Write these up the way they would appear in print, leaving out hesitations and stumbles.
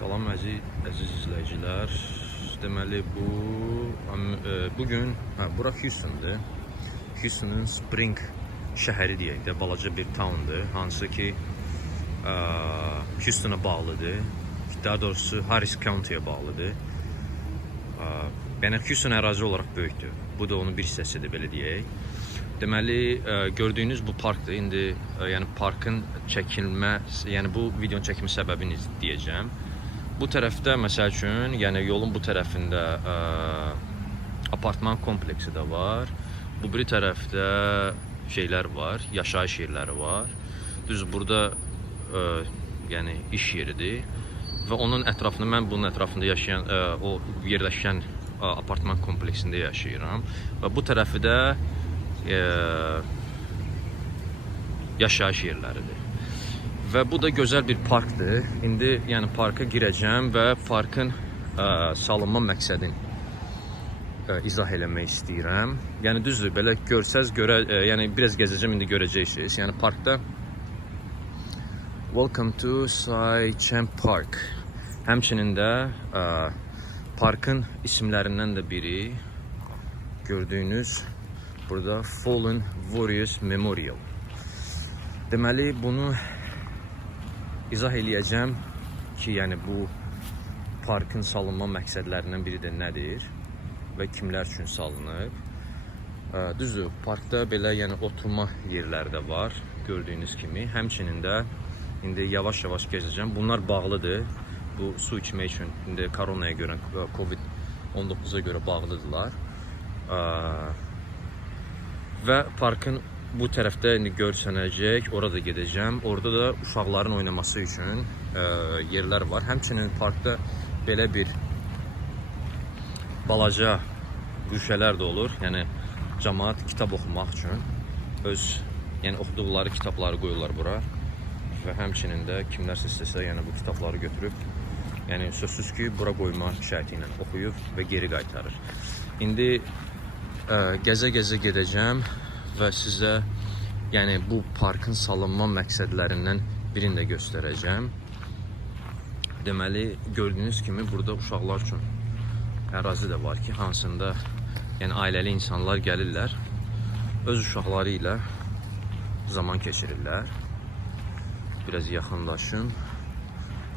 Salam əziz izləyicilər. Deməli bugün bura Houston'dur. Houston'un Spring şəhəri deyək də, balaca bir towndur, hansı ki Houston'a bağlıdır. Daha doğrusu Harris County'yə bağlıdır. Yəni Houston ərazi olaraq böyükdür. Bu da onun bir hissəsidir, belə deyək. Deməli gördüyünüz bu parkdır. İndi yəni parkın çəkilmə, yəni bu videonun çəkilmə səbəbini deyəcəm. Bu tərəfdə məsəl üçün, yəni yolun bu tərəfində apartman kompleksi də var. Bu biri tərəfdə şeylər var, yaşayış yerləri var. Düz burada yəni iş yeridir və onun ətrafında, mən bunun ətrafında yaşayan, o yerləşən apartman kompleksində yaşayıram və bu tərəfi də yaşayış yerləridir. Və bu da gözəl bir parkdır. İndi yəni parka girəcəm və parkın salınma məqsədini izah eləmək istəyirəm. Yəni düzdür, belə görsəz yəni biraz gəzəcəm, indi görəcəksiniz. Yəni parkda Welcome to Cy-Champ Park. Həmçinin də parkın isimlərindən də biri gördüyünüz burada Fallen Warriors Memorial. Deməli bunu izah eləyəcəm ki, yəni bu parkın salınma məqsədlərindən biri də nədir və kimlər üçün salınıb. Düzdür, parkda belə yəni oturma yerləri də var, gördüyünüz kimi. Həmçinin də indi yavaş-yavaş gəzəcəm. Bunlar bağlıdır. Bu su içmək üçün, indi koronaya görə, Covid-19'a görə bağlıdırlar. Və parkın bu tərəfdə indi görsənəcək, orada gedəcəm. Orada da uşaqların oynaması üçün yerlər var. Həmçinin parkda belə bir balaca güşələr də olur. Yəni cəmaət kitab oxumaq üçün yəni oxuduqları kitabları qoyurlar bura. Və həmçinin də kimlərsə istəsə, yəni bu kitabları götürüb, yəni sözsüz ki, bura qoyma şərti ilə oxuyub və geri qaytarır. İndi gəzə-gəzə gedəcəm və sizə yəni bu parkın salınma məqsədlərindən birini də göstərəcəm. Deməli, gördüyünüz kimi burada uşaqlar üçün ərazi də var ki, hansında yəni ailəli insanlar gəlirlər, öz uşaqları ilə zaman keçirirlər. Biraz yaxınlaşım.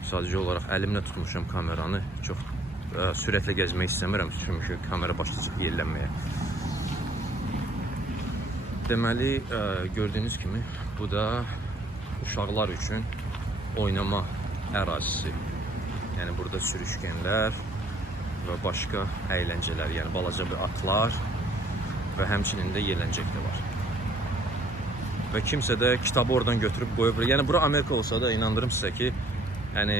Sadəcə olaraq əlimlə tutmuşam kameranı. Çox sürətlə gəzmək istəmirəm, çünki kamera başlayacaq yellənməyə. Deməli, gördüyünüz kimi bu da uşaqlar üçün oynama ərazisi. Yəni burada sürüşkənlər və başqa əyləncələr, yəni balaca bir atlar və həmçinin də yelləncək də var. Və kimsə də kitabı oradan götürüb qoyub. Yəni bura Amerika olsa da inandırım sizə ki, yəni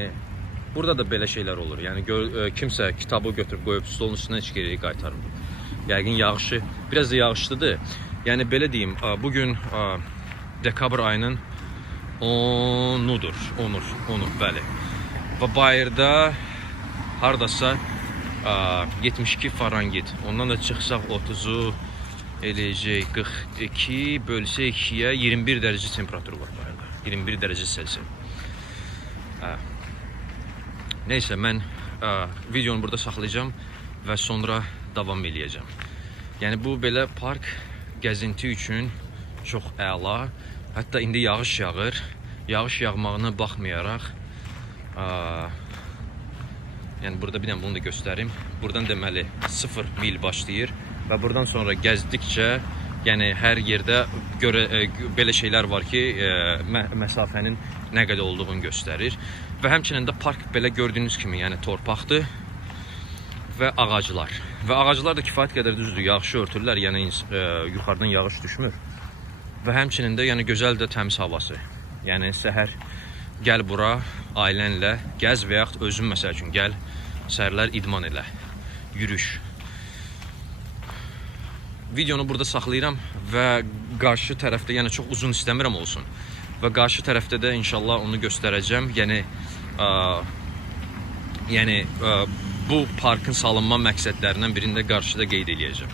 burada da belə şeylər olur. Yəni kimsə kitabı götürüb qoyub stolun üstünə heç geri qaytarmır. Yəqin yağışı, biraz da yağışlıdır. Yəni belə deyim, bugün dekabr ayının 10'udur, bəli. Və bayırda hardasa 72 Fahrenheit. Ondan da çıxsaq 30'u eləyəcək, 42 bölsə 2'yə 21 dərəcə temperatur var bayırda. 21 dərəcə Selsiya. Neysə, mən videonu burada saxlayacağım və sonra davam eləyəcəm. Yəni bu belə park gəzinti üçün çox əla. Hətta indi yağış yağır. Yağış yağmağına baxmayaraq yəni burada bir dənə bunu da göstərim. Buradan deməli 0 mil başlayır və buradan sonra gəzdikcə yəni hər yerdə belə şeylər var ki, məsafənin nə qədər olduğunu göstərir. Və həmçinin də park belə gördüyünüz kimi, yəni torpaqdır və ağaclar. Və ağaclar da kifayət qədər düzdür, yağışı örtürlər, yəni yuxarıdan yağış düşmür. Və həmçinin də yəni gözəl də təmiz havası. Yəni səhər gəl bura ailənlə gəz və yaxud özün məsəl üçün gəl səhərlər idman elə, yürüyüş. Videonu burada saxlayıram və qarşı tərəfdə, yəni çox uzun istəmirəm olsun. Və qarşı tərəfdə də inşallah onu göstərəcəm. Yəni bu parkın salınma məqsədlərindən birini də qarşıda qeyd edəcəm.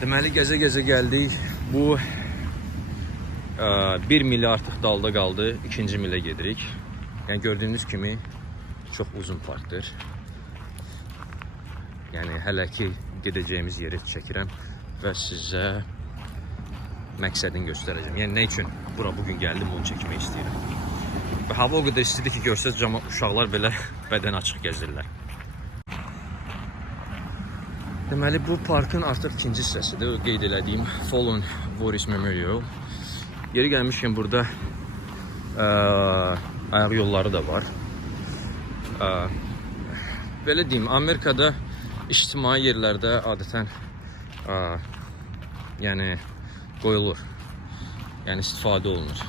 Deməli gəzə-gəzə gəldik. Bu 1 mil artıq dalda qaldı. 2-ci milə gedirik. Yəni gördüyünüz kimi çox uzun parkdır. Yəni hələ ki gedəcəyimiz yeri çəkirəm və sizə məqsədini göstərəcəm. Yəni nə üçün bura bugün gəldim, onu çəkmək istəyirəm. Və hava o qədər istidir ki, görsəz uşaqlar belə bədən açıq gəzirlər. Deməli bu parkın artıq ikinci hissəsidir. O qeyd elədiyim Fallen Warriors Memorial. Yeri gəlmişkən burada ayaq yolları da var. Belə deyim, Amerikada ictimai yerlərdə adətən yəni qoyulur. Yəni istifadə olunur.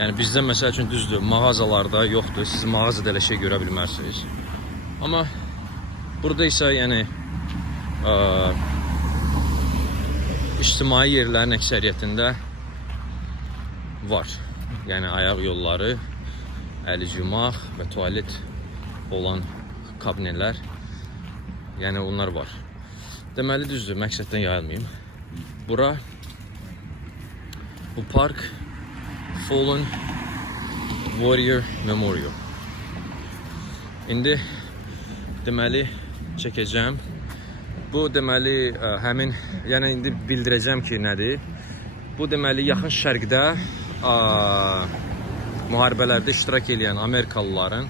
Yəni bizdə məsəl üçün düzdür, mağazalarda yoxdur. Siz mağazada elə şey görə bilmərsiniz. Amma burada isə yəni ictimai yerlərin əksəriyyətində var. Yəni ayaq yolları, əl yumaq və tualet olan kabinetlər, yəni onlar var. Deməli düzdür, məqsəddən yayılmayayım. Bura, bu park Fallen Warrior Memorial. İndi deməli çəkəcəm. Bu deməli həmin, yəni indi bildirəcəm ki, nədir? Bu deməli yaxın şərqdə müharibələrdə iştirak edən Amerikalıların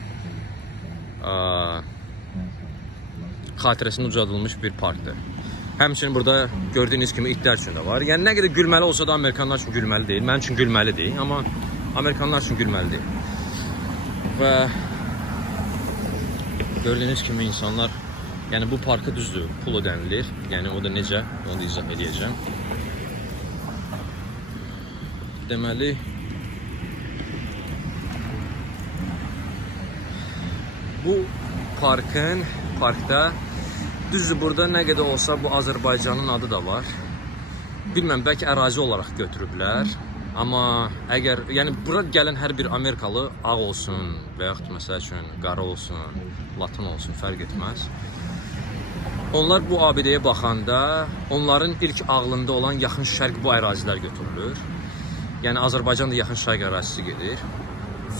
xatirəsində ucaldılmış bir parkdır. Həmçinin burada gördüyünüz kimi itlər üçün də var. Yəni nə qədər gülməli olsa da Amerikanlar üçün gülməli deyil. Mənim üçün gülməlidir, amma Amerikanlar üçün gülməli deyil. Və gördüyünüz kimi insanlar, yəni bu parka düzdür, pul ödənilir. Yəni o da necə, onu da izah edəcəm. Deməli bu parkda düzdür, burada nə qədər olsa bu Azərbaycanın adı da var. Bilməm, bəlkə ərazi olaraq götürüblər. Amma əgər, yəni bura gələn hər bir Amerikalı ağ olsun və yaxud məsəl üçün qara olsun, latın olsun, fərq etməz. Onlar bu abidəyə baxanda onların ilk ağlında olan yaxın şərq bu ərazilər götürülür. Yəni Azərbaycan da yaxın şərq ərazisi gedir.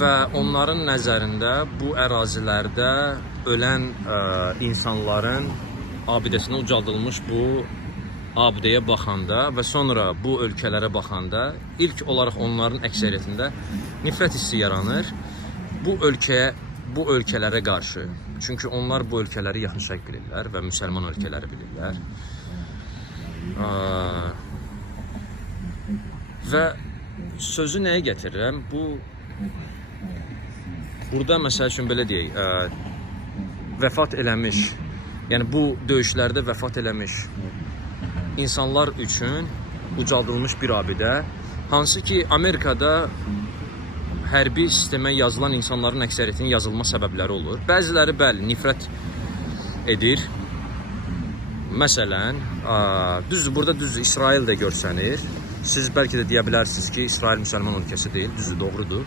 Və onların nəzərində bu ərazilərdə ölən insanların abidəsinə ucaldılmış bu abidəyə baxanda və sonra bu ölkələrə baxanda ilk olaraq onların əksəriyyətində nifrət hissi yaranır bu ölkələrə qarşı. Çünki onlar bu ölkələri yaxın şərq bilirlər və müsəlman ölkələri bilirlər. Və sözü nəyə gətirirəm? Burada məsəl üçün belə deyək, vəfat eləmiş, yəni bu döyüşlərdə vəfat eləmiş insanlar üçün ucaldılmış bir abidə, hansı ki Amerikada hərbi sistemə yazılan insanların əksəriyyətinin yazılma səbəbləri olur. Bəziləri bəli, nifrət edir. Məsələn, düzdür, burada düzdür, İsrail də görsənir. Siz bəlkə də deyə bilərsiniz ki, İsrail müsəlman ölkəsi deyil, düzdür, doğrudur.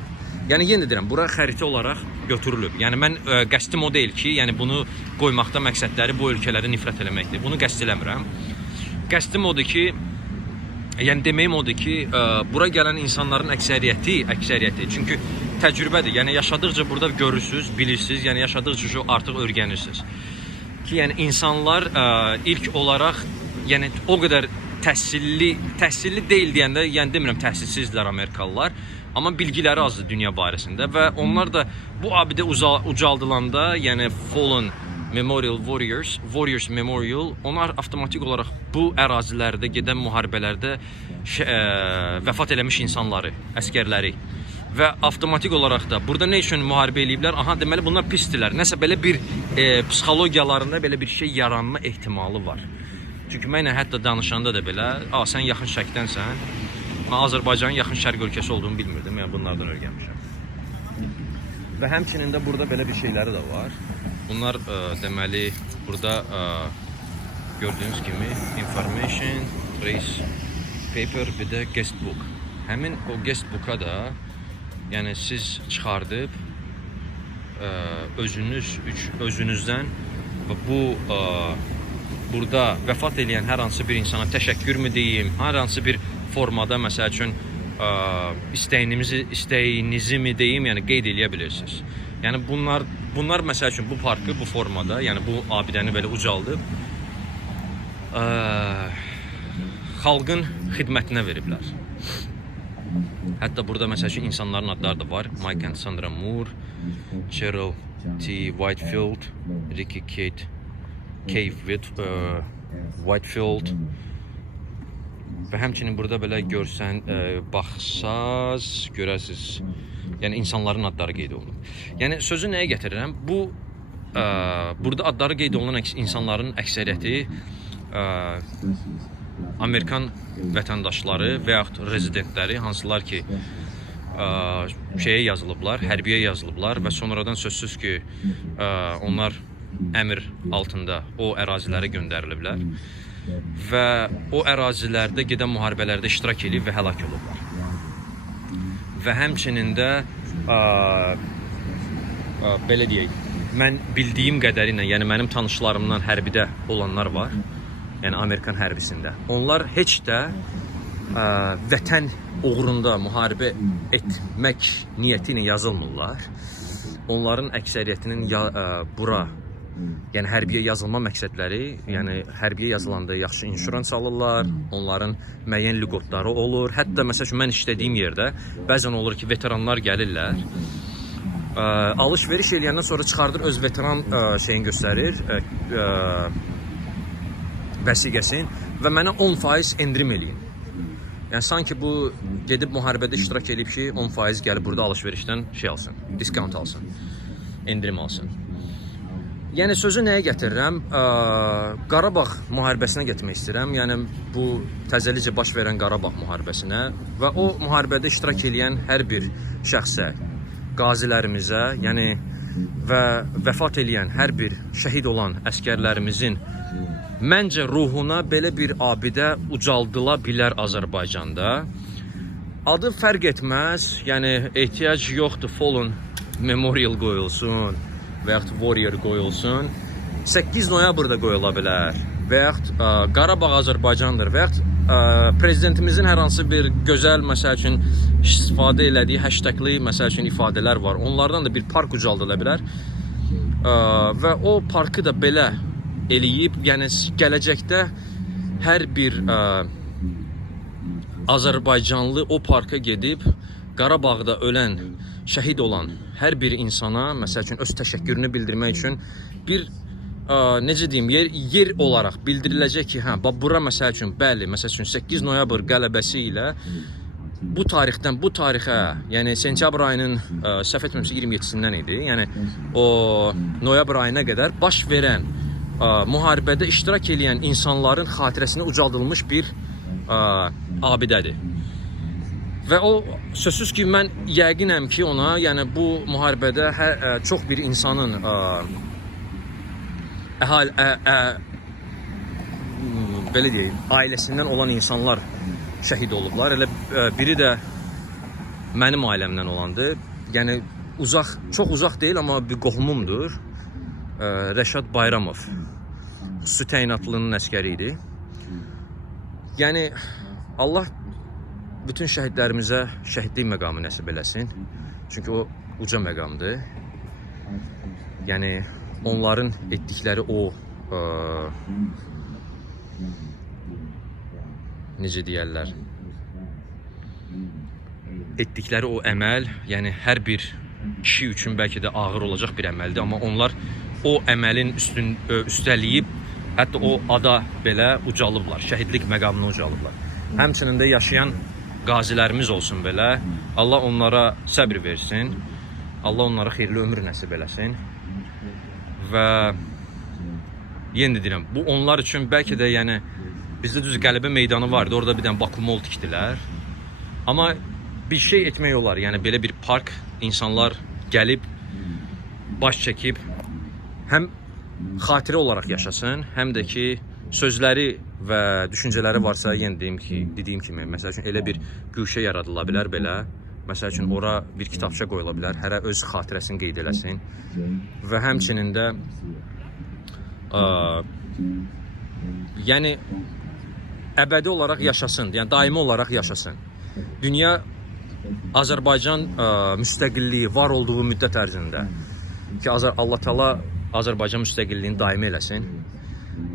Yəni yenə deyirəm, bura xəritə olaraq götürülüb. Yəni mən qəsdim o deyil ki, yəni bunu qoymaqda məqsədləri bu ölkələrə nifrət eləməkdir. Bunu qəsd eləmirəm. Qəsdim odur ki, yəni deməyim odur ki, bura gələn insanların əksəriyyəti, çünki təcrübədir. Yəni yaşadıqca burada görürsüz, bilirsiniz, yəni yaşadıqca artıq öyrənirsiniz. Ki yəni insanlar ilk olaraq, yəni o qədər təhsilli deyil deyəndə, yəni demirəm təhsilsizdirlər Amerikalılar. Amma bilgiləri azdır dünya barəsində və onlar da bu abidə ucaldılanda, yəni Fallen Memorial Warriors Memorial, onlar avtomatik olaraq bu ərazilərdə gedən müharibələrdə vəfat eləmiş insanları, əskərləri və avtomatik olaraq da burada nə üçün müharibə eləyiblər? Aha, deməli bunlar pisdirlər. Nəsə belə bir psixologiyalarında belə bir şey yaranma ehtimalı var. Çünki mənlə hətta danışanda da belə, sən yaxın şərqdənsən. Mən Azərbaycanın yaxın şərq ölkəsi olduğunu bilmirdim, yəni bunlardan öyrənmişəm. Və həmçinin də burada belə bir şeyləri də var. Bunlar deməli burada gördüyünüz kimi information, trace paper, bir də guest book. Həmin o guest book'a da yəni siz çıxardıb özünüzdən və bu burada vəfat edən hər hansı bir insana təşəkkürmü deyim, hər hansı bir formada məsəl üçün istəyinizi mi deyim, yəni qeyd eləyə bilirsiniz. Yəni bunlar məsəl üçün bu parkı bu formada, yəni bu abidəni belə ucaldıb xalqın xidmətinə veriblər. Hətta burada məsəl üçün insanların adları da var. Mike and Sandra Moore, Cheryl T. Whitefield, Ricky Kate Whitefield və həmçinin burada belə baxsaz görəsiniz. Yəni insanların adları qeyd olunub. Yəni sözü nəyə gətirirəm? Burada adları qeyd olunan insanların əksəriyyəti Amerikan vətəndaşları və yaxud rezidentləri, hansılar ki şeyə yazılıblar, hərbiyə yazılıblar və sonradan sözsüz ki onlar əmr altında o ərazilərə göndəriliblər və o ərazilərdə gedən müharibələrdə iştirak edib və həlak olublar. Və həmçinin də belə deyək, mən bildiyim qədərilə, yəni mənim tanışlarımdan hərbidə olanlar var, yəni Amerikan hərbisində. Onlar heç də vətən uğrunda müharibə etmək niyyəti ilə yazılmırlar. Onların əksəriyyətinin bura, yəni hərbiyə yazılma məqsədləri, yəni hərbiyə yazılanda yaxşı inşurans alırlar, onların müəyyən lüğotları olur. Hətta məsəl üçün mən işlədiyim yerdə bəzən olur ki, veteranlar gəlirlər, alış-veriş eləyəndən sonra çıxardır öz veteran şeyini göstərir, vəsiqəsin və mənə 10% endirim eləyin. Yəni sanki bu gedib müharibədə iştirak edib ki, 10% gəlib burada alış-verişdən şey alsın, diskont alsın, endirim alsın. Yəni sözü nəyə gətirirəm? Qarabağ müharibəsinə getmək istəyirəm. Yəni bu təzəlicə baş verən Qarabağ müharibəsinə və o müharibədə iştirak edən hər bir şəxsə, qazilərimizə, yəni və vəfat edən hər bir şəhid olan əsgərlərimizin məncə ruhuna belə bir abidə ucaldıla bilər Azərbaycanda. Adı fərq etməz, yəni ehtiyac yoxdur Fallen Memorial qoyulsun və yaxud Warrior qoyulsun. 8 noyabrda qoyula bilər və yaxud Qarabağ Azərbaycandır və yaxud prezidentimizin hər hansı bir gözəl, məsəl üçün istifadə elədiyi hashtagli, məsəl üçün ifadələr var. Onlardan da bir park ucaldıla bilər və o parkı da belə eləyib, yəni gələcəkdə hər bir Azərbaycanlı o parka gedib Qarabağda ölən, şəhid olan hər bir insana, məsəl üçün öz təşəkkürünü bildirmək üçün bir necə deyim, yer olaraq bildiriləcək ki, hə, bura məsəl üçün, bəli, məsəl üçün 8 noyabr qələbəsi ilə bu tarixdən bu tarixə, yəni sentyabr ayının səhv etmirəmsə 27-sindən idi, yəni o noyabr ayına qədər baş verən müharibədə iştirak edən insanların xatirəsinə ucaldılmış bir abidədir. Və o sözsüz ki, mən yəqinəm ki ona, yəni bu müharibədə çox bir insanın belə deyək, ailəsindən olan insanlar şəhid olublar. Elə biri də mənim ailəmdən olandı. Yəni çox uzaq deyil, amma bir qohumumdur. Rəşad Bayramov su təyinatlının əsgəri idi. Yəni Allah bütün şəhidlərimizə şəhidlik məqamı nəsib eləsin. Çünki o uca məqamdır. Yəni onların etdikləri o necə deyərlər, etdikləri o əməl, yəni hər bir kişi üçün bəlkə də ağır olacaq bir əməldir, amma onlar o əməlin üstəliyib, hətta o ada belə ucalıblar, şəhidlik məqamını ucalıblar. Həmçinin də yaşayan qazilərimiz olsun belə, Allah onlara səbr versin, Allah onlara xeyirli ömür nəsib eləsin və yenə deyirəm, bu onlar üçün bəlkə də, yəni bizdə düz qələbə meydanı vardı, orada bir dənə Baku Mall tikdilər, amma bir şey etmək olar, yəni belə bir park, insanlar gəlib, baş çəkib, həm xatirə olaraq yaşasın, həm də ki, sözləri və düşüncələri varsa, yenə dediyim kimi, məsəl üçün elə bir güşə yaradıla bilər belə, məsəl üçün ora bir kitabça qoyula bilər, hərə öz xatirəsini qeyd eləsin və həmçinin də yəni əbədi olaraq yaşasın, yəni daimi olaraq yaşasın. Dünya Azərbaycan müstəqilliyi var olduğu müddət ərzində ki, Allah Taala Azərbaycan müstəqilliyini daimi eləsin.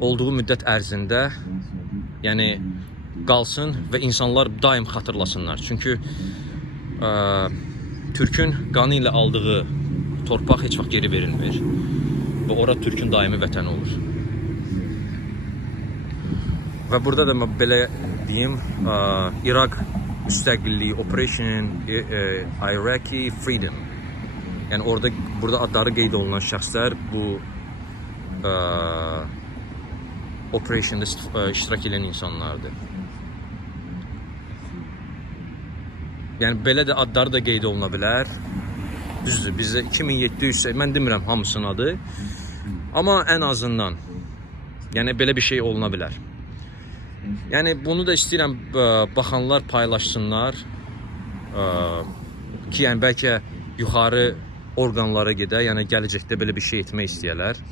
Olduğu müddət ərzində yəni qalsın və insanlar daim xatırlasınlar. Çünki Türkün qanı ilə aldığı torpaq heç vaxt geri verilmir və ora Türkün daimi vətəni olur. Və burada da belə deyim, İraq müstəqilliyi Operation Iraqi Freedom. Yəni burada adları qeyd olunan şəxslər bu operationda iştirak edən insanlardır. Yəni belə də adları da qeyd oluna bilər. Düzdür, bizdə 2700, mən demirəm hamısının adı, amma ən azından yəni belə bir şey oluna bilər. Yəni bunu da istəyirəm baxanlar paylaşsınlar ki, yəni bəlkə yuxarı orqanlara gedə, yəni gələcəkdə belə bir şey etmək istəyərlər.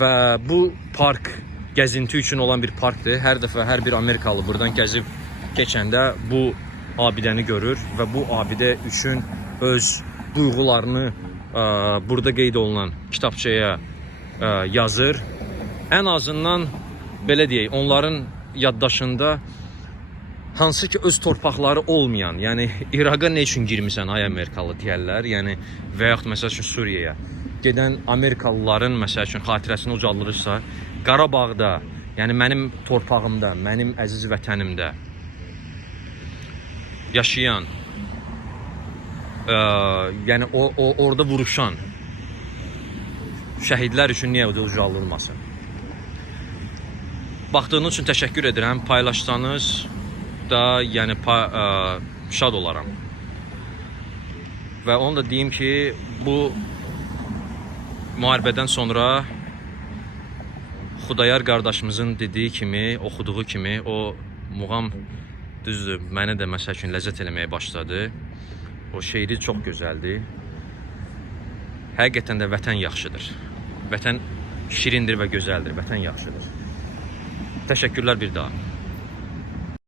Və bu park gəzinti üçün olan bir parkdır. Hər dəfə hər bir Amerikalı buradan gəzib keçəndə bu abidəni görür və bu abidə üçün öz duyğularını burada qeyd olunan kitabçaya yazır. Ən azından belə deyək, onların yaddaşında hansı ki öz torpaqları olmayan, yəni İraqa nə üçün girmisən ay Amerikalı deyərlər, yəni və yaxud məsəl üçün Suriyaya gedən Amerikalıların məsəl üçün xatirəsini ucaldılırsa, Qarabağda, yəni mənim torpağımda, mənim əziz vətənimdə yaşayan, yəni orada vuruşan şəhidlər üçün niyə ucaldılmasın? Baxdığınız üçün təşəkkür edirəm. Paylaşsanız da yəni şad olaram. Və onu da deyim ki, bu müharibədən sonra Xudayar qardaşımızın dediyi kimi, oxuduğu kimi o muğam düzdür, mənə də məsəl üçün ləzzət eləməyə başladı. O şeiri çox gözəldir. Həqiqətən də vətən yaxşıdır. Vətən şirindir və gözəldir. Vətən yaxşıdır. Təşəkkürlər bir daha.